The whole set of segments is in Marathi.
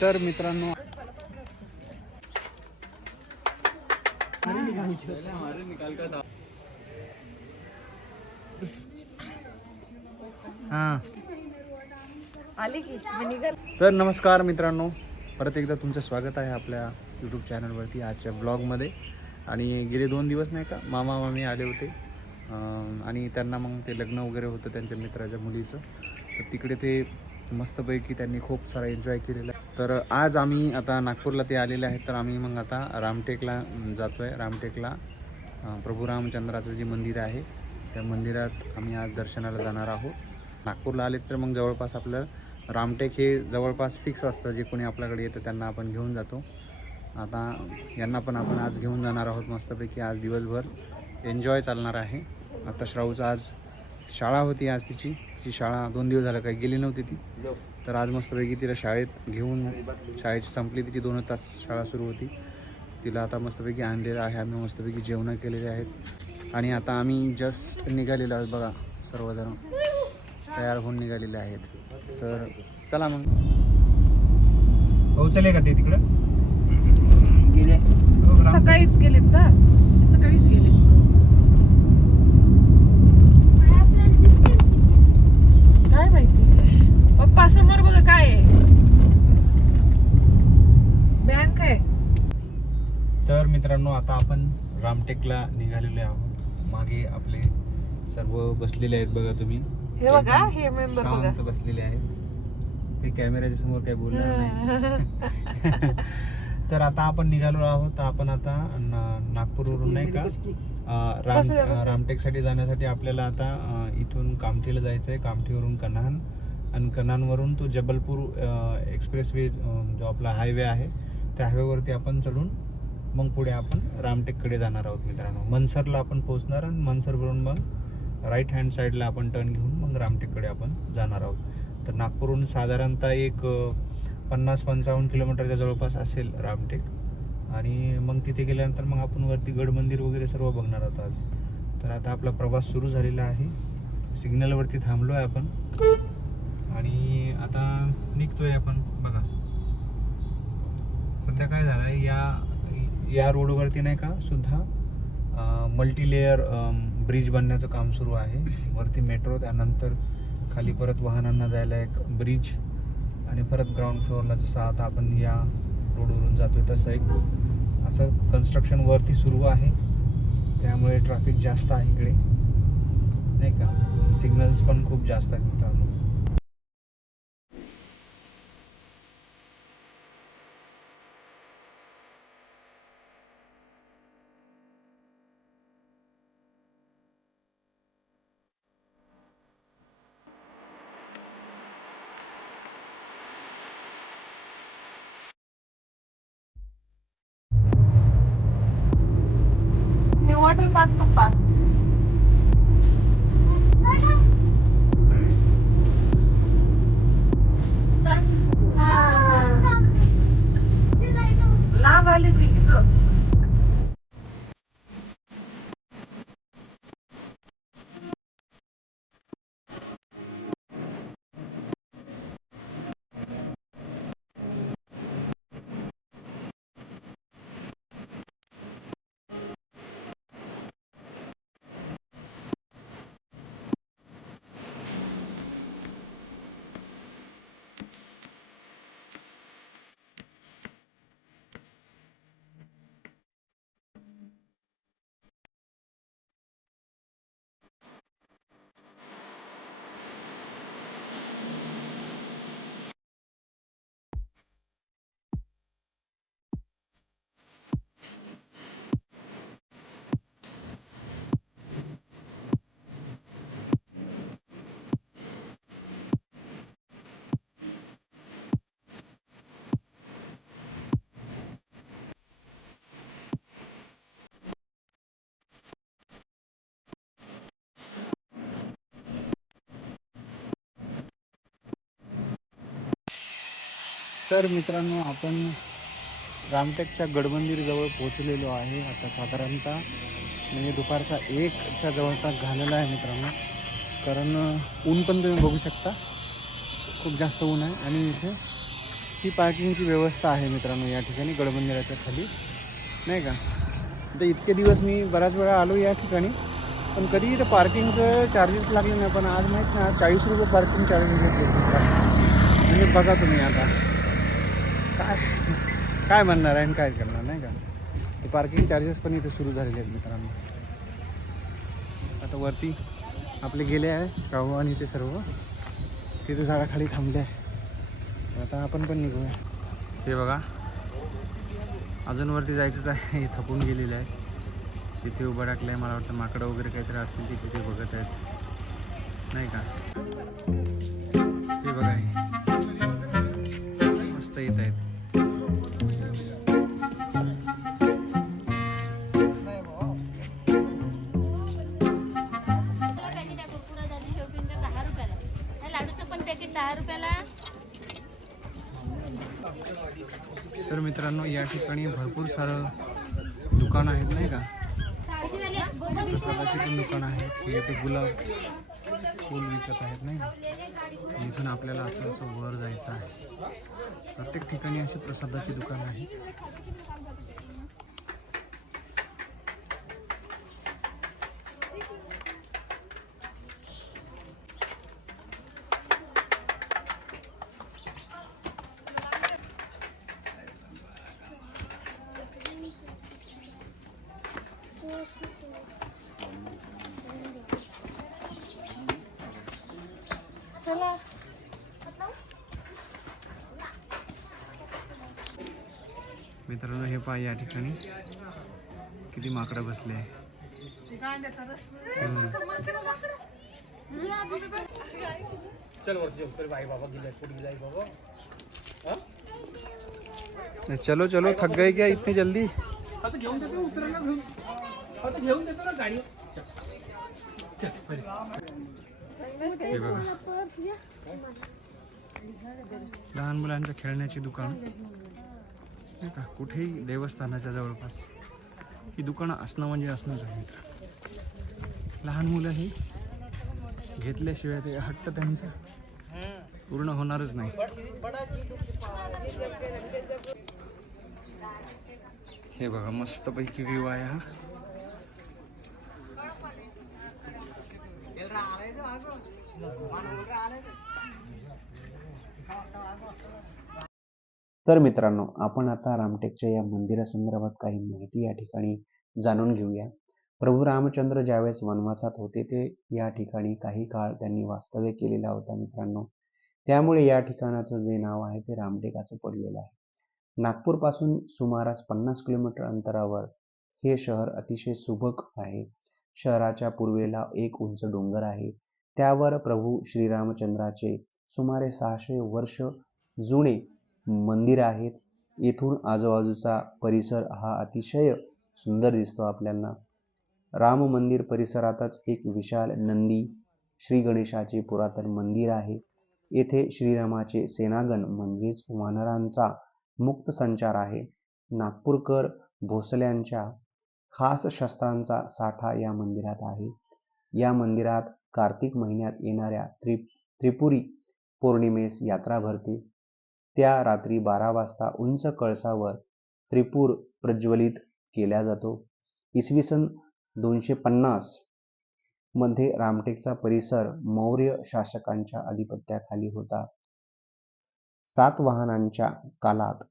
तर मित्रांनो हां. तर नमस्कार मित्रांनो परत एकदा तुमचं स्वागत आहे आपल्या यूट्यूब चॅनलवरती आजच्या ब्लॉगमध्ये आणि गेले दोन दिवस नाही का मामा मामी आले होते. आणि त्यांना मग ते लग्न वगैरे होतं त्यांच्या मित्राच्या मुलीचं. तर तिकडे ते मस्तपैकी त्यांनी खूप सारा एन्जॉय केलेला आहे. तर आज आम्ही आता नागपूरला ते आलेले आहेत. तर आम्ही मग आता रामटेकला जातो आहे रामटेकला प्रभू रामचंद्राचं जे मंदिर आहे त्या मंदिरात आम्ही आज दर्शनाला जाणार आहोत. नागपूरला आले तर मग जवळपास आपलं रामटेक हे जवळपास फिक्स असतं. जे कोणी आपल्याकडे येतं त्यांना आपण घेऊन जातो. आता यांना पण आपण आज घेऊन जाणार आहोत मस्तपैकी. आज दिवसभर एन्जॉय चालणार आहे. आता श्राऊचं आज शाळा होती आज तिची. तिची शाळा दोन दिवस झालं काही गेली नव्हती ती. तर आज मस्तपैकी तिला शाळेत घेऊन शाळेची संपली. तिची दोन तास शाळा सुरू होती. तिला आता मस्तपैकी आणलेलं आहे. आम्ही मस्तपैकी जेवणं केलेले आहेत. आणि आता आम्ही जस्ट निघालेलो आहोत बघा सर्वजण. तयार होऊन निघालेले आहेत. तर चला मग. पोहोचले का ते तिकडं? गेले. सकाळीच गेलेत ना सकाळीच गेले काय माहिती? पप्पा समोर बघा काय आहे. बँक आहे. तर मित्रांनो आता आपण रामटेकला निघालेले आहोत. मागे आपले सर्व बसलेले आहेत बघा तुम्ही. हे बघा हे मेंबर बघा. बसलेले आहेत. ते कॅमेऱ्याच्या समोर काही बोलणार नाही. तर आता आपण निघालो आहोत. तर आपण आता ना- नागपूरवरून नाही का? राम. रामटेकसाठी जाण्यासाठी आपल्याला आता इथून कामठीला जायचं आहे कामठीवरून कन्हान. आणि कन्हानवरून तो जबलपूर एक्सप्रेस वे जो आपला हायवे आहे त्या हायवेवरती आपण चढून मग पुढे आपण रामटेककडे जाणार आहोत मित्रांनो. मनसरला आपण पोहोचणार आणि मनसरवरून मग राईट हँड साईडला आपण टर्न घेऊन मग रामटेककडे आपण जाणार आहोत. तर नागपूरहून साधारणतः एक पन्नास पंचावन्न किलोमीटरच्या जवळपास असेल रामटेक. आणि मग तिथे गेल्यानंतर मग आपण वरती गड मंदिर वगैरे सर्व बघणार आहोत आज. तर आता आपला प्रवास सुरू झालेला आहे. सिग्नलवरती थांबलो आहे आपण. आणि आता निघतोय आपण. बघा. सध्या काय झालं आहे या या रोडवरती नाही का सुद्धा मल्टीलेयर ब्रिज बनण्याचं काम सुरू आहे. वरती मेट्रो त्यानंतर खाली परत वाहनांना जायला एक ब्रिज आणि परत ग्राउंड फ्लोअरला जसं आता आपण या रोडवरून जातोय तसं एक. असं कन्स्ट्रक्शन वरती सुरू आहे. त्यामुळे ट्रॅफिक जास्त आहे इकडे. नाही का? सिग्नल्स पण खूप जास्त आहेत. मित्रांनो हे वॉटर तर मित्रांनो आपण रामटेकच्या गडमंदिरजवळ पोचलेलो पोहोचलेलो आहे. आता साधारणतः म्हणजे दुपारचा एकच्या जवळपास झालेला आहे मित्रांनो. कारण ऊन पण तुम्ही बघू शकता. खूप जास्त ऊन आहे. आणि इथे ही पार्किंगची व्यवस्था आहे मित्रांनो या ठिकाणी गडमंदिराच्या खाली. नाही का? तर इतके दिवस मी बऱ्याच वेळा आलो या ठिकाणी. पण कधी इथं पार्किंगचं चार्जेस लागले नाही. पण आज माहीत ना चाळीस रुपये पार्किंग चार्जेस घेतले. म्हणजे बघा तुम्ही आता. काय? काय म्हणणार आहे आणि काय करणार नाही का? ते पार्किंग चार्जेस पण इथे सुरू झालेले आहेत मित्रांनो. आता वरती आपले गेले आहे राहू आणि ते सर्व. तिथे झाडाखाली थांबले आहे. आता आपण पण निघूया. हे बघा. अजून वरती जायचंच आहे. हे थकून गेलेलं आहे तिथे उभं टाकलं आहे मला वाटतं माकडं वगैरे काहीतरी असतील ते तिथे बघत आहेत. नाही का? सारं दुकान आहेत नाही का? प्रसादाची पण दुकान आहेत इथे ते गुलाब फुल विकत आहेत नाही का? इथून आपल्याला असं असं वर जायचं आहे. प्रत्येक ठिकाणी अशी प्रसादाची दुकान आहेत मित्रांनो या ठिकाणी. किती माकडं बसले. चलो चलो थक गए क्या इतनी जल्दी? हे बघा. लहान मुलांच्या खेळण्याची दुकान. नाही का? कुठेही देवस्थानाच्या जवळपास. ही दुकानं असणं म्हणजे असणंच आहे मित्र. लहान मुलं ही घेतल्याशिवाय ते हट्ट त्यांचा पूर्ण होणारच नाही. हे बघा मस्तपैकी व्ह्यू आहे हा. तर मित्रांनो आपण आता रामटेकच्या या मंदिरासंदर्भात काही माहिती या ठिकाणी जाणून घेऊया. प्रभू रामचंद्र ज्यावेळेस वनवासात होते ते या ठिकाणी काही काळ त्यांनी वास्तव्य केलेला होता मित्रांनो. त्यामुळे या ठिकाणाचं जे नाव आहे ते रामटेक असं पडलेलं आहे. नागपूरपासून सुमारास पन्नास किलोमीटर अंतरावर हे शहर अतिशय सुबक आहे. शहराच्या पूर्वेला एक उंच डोंगर आहे. त्यावर प्रभू श्रीरामचंद्राचे सुमारे सहाशे वर्ष जुने मंदिर आहेत. येथून आजूबाजूचा परिसर हा अतिशय सुंदर दिसतो आपल्याला. राम मंदिर परिसरातच एक विशाल नंदी श्री गणेशाचे पुरातन मंदिर आहे. येथे श्रीरामाचे सेनागण म्हणजेच वानरांचा मुक्त संचार आहे. नागपूरकर भोसल्यांच्या खास शस्त्रांचा साठा या मंदिरात आहे. या मंदिरात कार्तिक महिन्यात येणाऱ्या त्रि त्रिपुरी पौर्णिमेस यात्रा भरते. त्या रात्री बारा वाजता उंच कळसावर त्रिपूर प्रज्वलित केला जातो. इसवी सन दोनशे पन्नासमध्ये रामटेकचा परिसर मौर्य शासकांच्या अधिपत्याखाली होता. सातवाहनांच्या कालात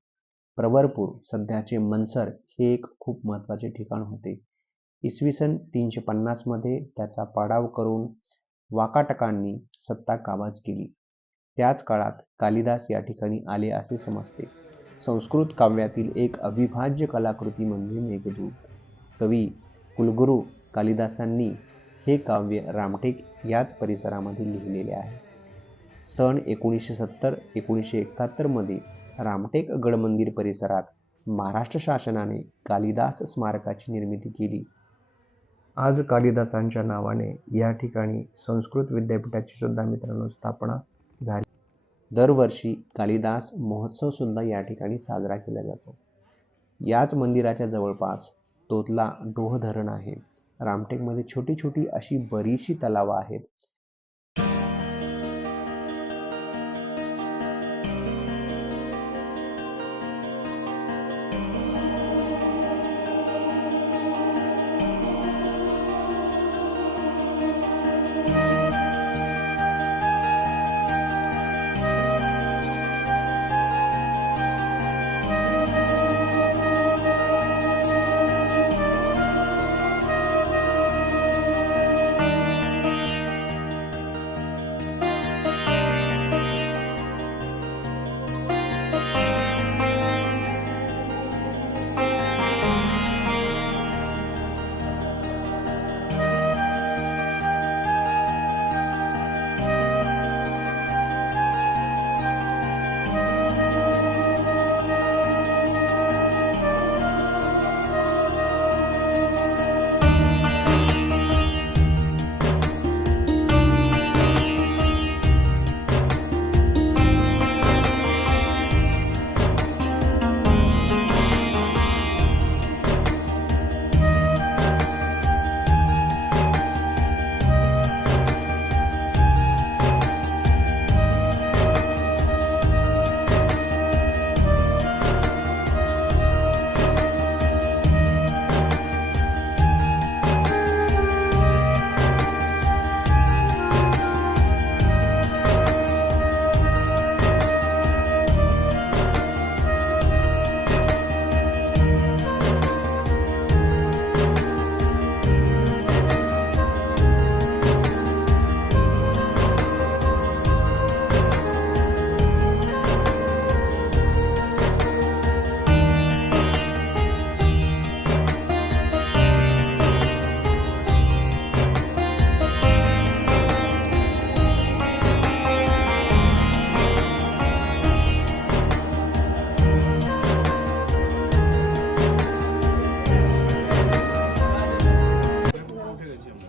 प्रवरपूर सध्याचे मनसर हे एक खूप महत्त्वाचे ठिकाण होते. इसवी सन तीनशे पन्नासमध्ये त्याचा पाडाव करून वाकाटकांनी सत्ता काबज केली. त्याच काळात कालिदास या ठिकाणी आले असे समजते. संस्कृत काव्यातील एक अविभाज्य कलाकृती म्हणजे मेघदूत. कवी कुलगुरू कालिदासांनी हे काव्य रामटेक याच परिसरामध्ये लिहिलेले आहे. सन एकोणीसशे सत्तर एकोणीसशे एकाहत्तरमध्ये रामटेक गडमंदिर परिसरात महाराष्ट्र शासनाने कालिदास स्मारकाची निर्मिती केली. आज कालिदासांच्या नावाने या ठिकाणी संस्कृत विद्यापीठाची सुद्धा मित्रांनो स्थापना झाली. दरवर्षी कालिदास महोत्सव सुद्धा या ठिकाणी साजरा केला जातो. याच मंदिराच्या जवळपास तोतला डोह धरण आहे. रामटेकमध्ये छोटी छोटी अशी बरीचशी तलावं आहेत.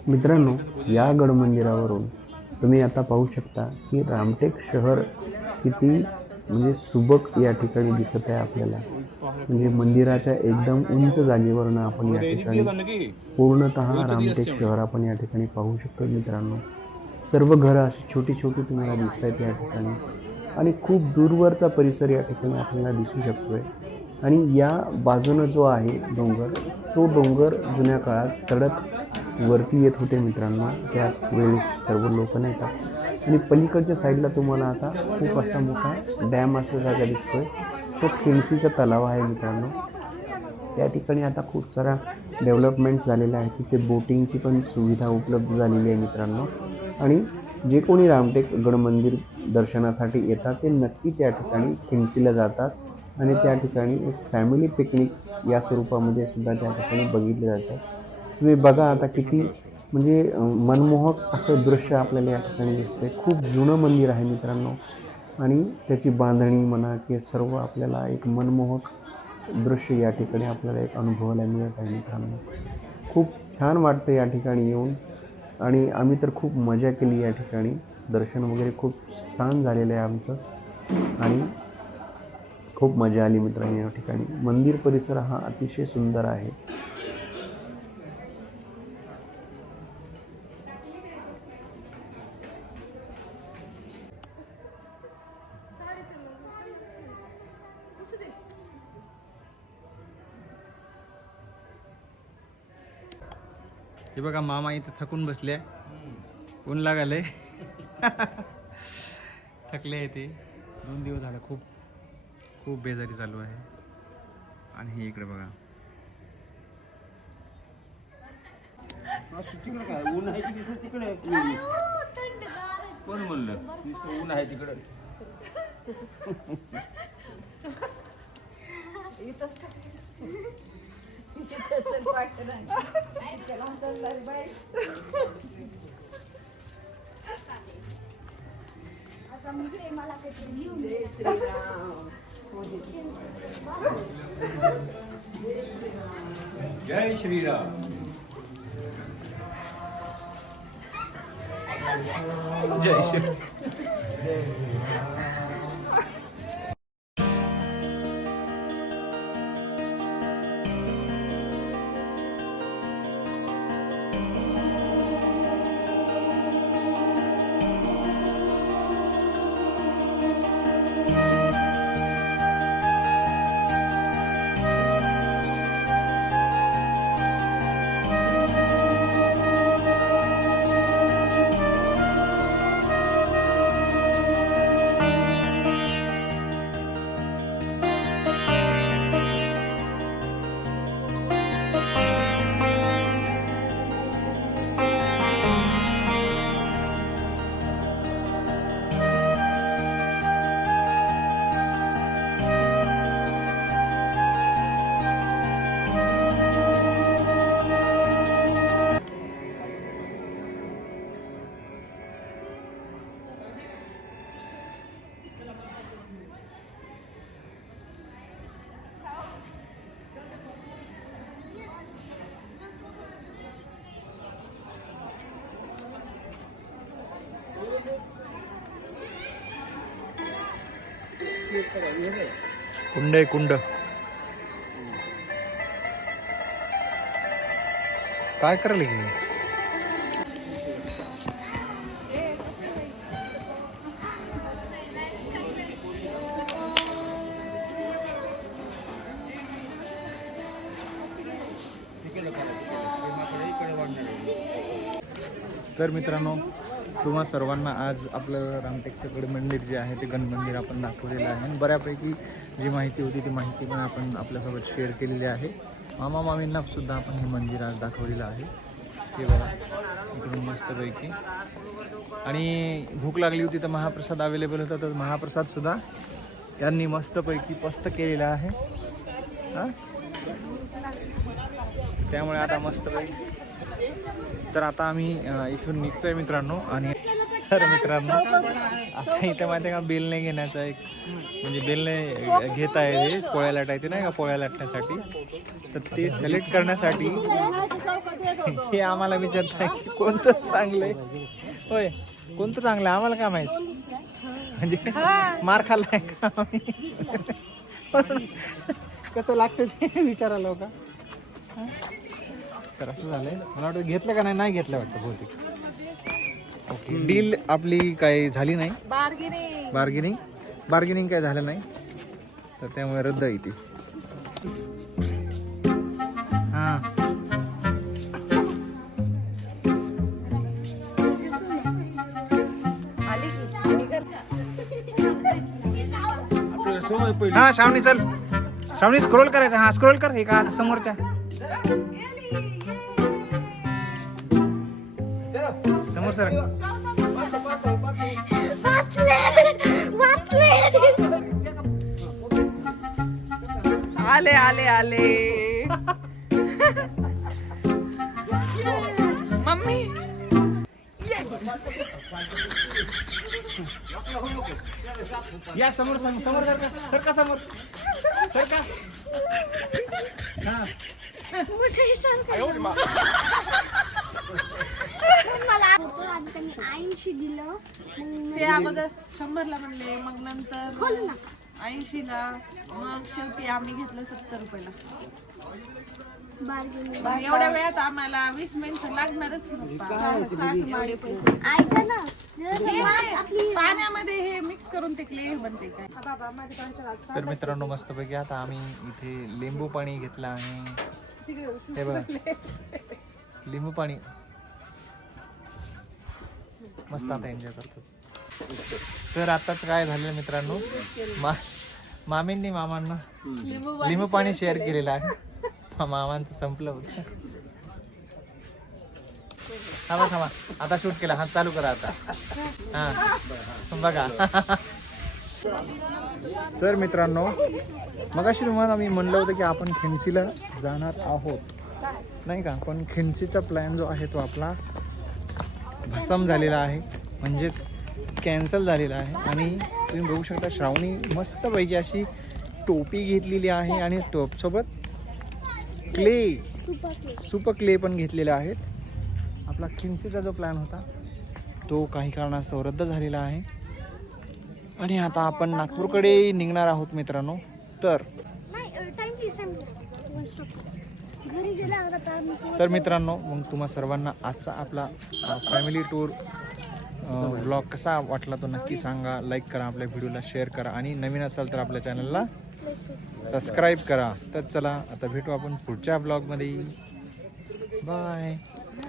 मित्रांनो या गड मंदिरावरून तुम्ही आता पाहू शकता की रामटेक शहर किती म्हणजे सुबक या ठिकाणी दिसत आहे आपल्याला. म्हणजे मंदिराच्या एकदम उंच जागेवरनं आपण या ठिकाणी पूर्णतः रामटेक शहर आपण या ठिकाणी पाहू शकतो मित्रांनो. सर्व घरं अशी छोटी छोटी तुम्हाला दिसत आहेत या ठिकाणी. आणि खूप दूरवरचा परिसर या ठिकाणी आपल्याला दिसू शकतोय. आणि या बाजूनं जो आहे डोंगर तो डोंगर जुन्या काळात चढत वरती येत होते मित्रांनो. त्याच वेळी सर्व लोक नाही का? आणि पलीकडच्या साईडला तुम्हाला आता खूप असा मोठा डॅम असल्यासारखा दिसतोय. तो खिंडसीचा तलाव आहे मित्रांनो. त्या ठिकाणी आता खूप साऱ्या डेव्हलपमेंट झालेला आहे. तिथे बोटिंगची पण सुविधा उपलब्ध झालेली आहे मित्रांनो. आणि जे कोणी रामटेक गडमंदिर दर्शनासाठी येतात ते नक्की त्या ठिकाणी खिंडसीला जातात. आणि त्या ठिकाणी एक फॅमिली पिकनिक या स्वरूपामध्ये सुद्धा त्या ठिकाणी बघितलं जातं. तुम्ही बघा आता किती म्हणजे मनमोहक असं दृश्य आपल्याला या ठिकाणी दिसतंय. खूप जुनं मंदिर आहे मित्रांनो. आणि त्याची बांधणी म्हणा की सर्व आपल्याला एक मनमोहक दृश्य या ठिकाणी आपल्याला एक अनुभवायला मिळत आहे मित्रांनो. खूप छान वाटतं या ठिकाणी येऊन. आणि आम्ही तर खूप मजा केली या ठिकाणी. दर्शन वगैरे खूप छान झालेलं आहे आमचं. आणि खूप मजा आली मित्रांनो या ठिकाणी. मंदिर परिसर हा अतिशय सुंदर आहे. हे बघा मामा इथं थकून बसले. ऊन लागाले थकले आहे ते. दोन दिवस झाले खूप खूप बेजारी चालू आहे. आणि हे इकडे बघा. कोण म्हणलं? ऊन आहे तिकडं. जय श्रीराम जय श्री कुंड आहे कुंड. काय करायला की तर मित्रांनो तुम्हा सर्वांना आज आपलं रामटेकचकडे मंदिर जे आहे ते गण मंदिर आपण दाखवलेलं आहे. आणि बऱ्यापैकी जी माहिती होती ती माहिती पण आपण आपल्यासोबत शेअर केलेली आहे. मामा मामींना सुद्धा आपण हे मंदिर आज दाखवलेलं आहे. ते बघा इकडून मस्तपैकी. आणि भूक लागली होती तर महाप्रसाद अवेलेबल होता तर महाप्रसादसुद्धा त्यांनी मस्तपैकी पस्त केलेला आहे. हां? त्यामुळे आता मस्तपैकी तर आता आम्ही इथून निघतोय मित्रांनो आणि तर मित्रांनो आता इथे माहिती आहे का नाही घेण्याचा एक म्हणजे बेलने घेत आहे ते पोळ्या लाटायचे नाही का पोळ्या लाटण्यासाठी. तर ते सिलेक्ट करण्यासाठी हे आम्हाला विचारत आहे की कोणतं चांगलं आहे? होय कोणतं चांगलं आहे? आम्हाला काय माहीत? म्हणजे मार खाल्लाय का आम्ही? कसं लागतं ते विचारायला हो का? तर असं झालंय. मला वाटतं घेतलं का नाही नाही घेतलं वाटतं बहुतेक. ओके डील आपली काय झाली नाही? बार्गेनिंग बार्गेनिंग काय झालं नाही? तर त्यामुळे रद्द आहे ती. हां. हा श्रावणी चल. श्रावणी स्क्रोल करायचं. हा स्क्रोल कर हे का समोरच्या. समोर सर। आले आले आले। मम्मी। या समोर सम- समोर सर का सर का? समोर सर का मला होतो आधी त्यांनी ऐंशी दिलं मग ते अगोदर शंभरला म्हणले मग नंतर ना. ऐंशीला मग शेवटी आम्ही घेतलं सत्तर रुपयाला. बार्गेनिंग. पण एवढ्या वेळात आम्हाला वीस मिनिटं लागणारच की पप्पा. साठ मागे पैसे. ऐका ना. हे पाण्यामध्ये हे मिक्स करून ते क्ले बनते काय. बाबा माझ्या तर मित्रांनो मस्तपैकी आता आम्ही इथे लिंबू पाणी घेतलं आहे. हे बघा. लिंबू पाणी. मस्त आता एन्जॉय करतो. तर आताच काय झालेलं मित्रांनो? मा मामींनी मामांना लिंबू पाणी शेअर केलेलं आहे. मामांचं संपलं होतं थांबा थांबा. आता शूट केला. हा चालू करा आता. हा. बघा. तर मित्रांनो मगाशी तुम्हाला मी म्हणलं होतं की आपण खिंसीला जाणार आहोत. नाही का? पण खिंसीचा प्लॅन जो आहे तो आपला भसम झालेला आहे. म्हणजेच कॅन्सल झालेला आहे. आणि तुम्ही बघू शकता श्रावणी मस्तपैकी अशी टोपी घेतलेली आहे आणि टोपसोबत क्ले सुपर क्ले पण घेतलेले आहेत. आपला खिंसीचा जो प्लॅन होता तो काही कारणास्तव रद्द झालेला आहे. आणि आता आपण नागपूरकडे निघणार आहोत मित्रांनो. तर नाही time please time please stop घरी गेला आता टाइम तर मित्रांनो मग तुम्हा सर्वांना आजचा आपला फॅमिली टूर ब्लॉग कसा वाटला तो नक्की सांगा. लाईक करा आपल्या व्हिडिओला शेअर करा. आणि नवीन असाल तर आपल्या चॅनलला सबस्क्राईब करा. तर चला आता भेटू आपण पुढच्या ब्लॉगमध्ये बाय